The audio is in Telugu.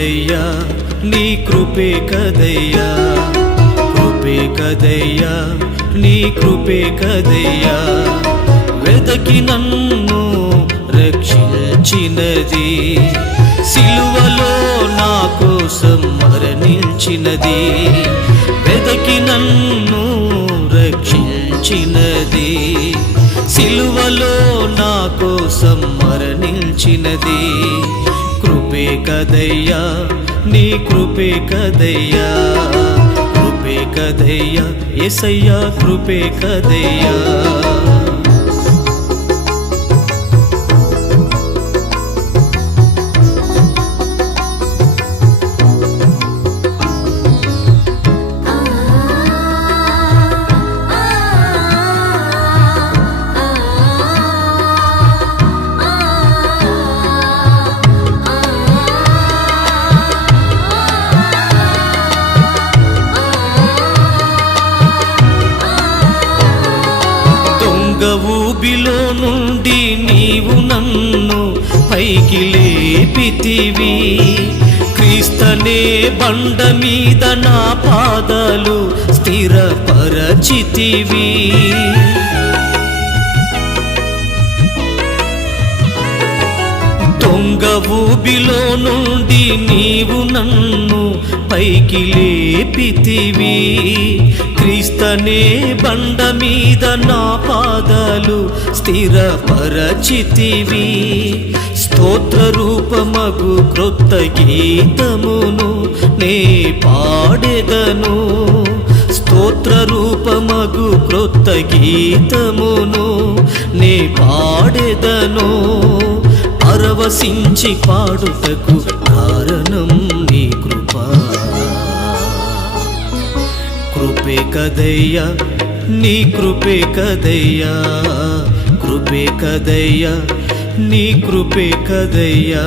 కదయ్యా నీ కృపే కదయ్యా కృపే కదయ్యా నీ కృపే కదయ్యా. వెతకి నన్ను రక్షించినది సిలువలో నా కోసం మరణించినది. వెతకి నన్ను రక్షించినది సిలువలో నా కోసం మరణించినది. కదయ్యా నీ కృపే కదయ్యా కృపే కదయ్యా ఎసయ్యా కృపే కదయ్యా. దొంగ ఊబిలో నుండి నీవు నన్ను పైకి లేపితివి. క్రీస్తనే బండ మీద నా పాదాలు స్థిరపరచితివి. దొంగ ఊబిలో నుండి నీవు నన్ను పైకి లేపితివి. క్రీ చేతనే బండ మీద నా పాదాలు స్థిరపరచితివి. స్తోత్ర రూపమగు క్రొత్త గీతమును నే పాడెదను. స్తోత్ర రూపమగు క్రొత్త గీతమును నే పాడెదను. పరవశించి పాడుటకు కారణం నీ కృప. కదయ్యా నీ కృపే కదయ్యా. కృపే కదయ్యా నీ కృపే కదయ్యా.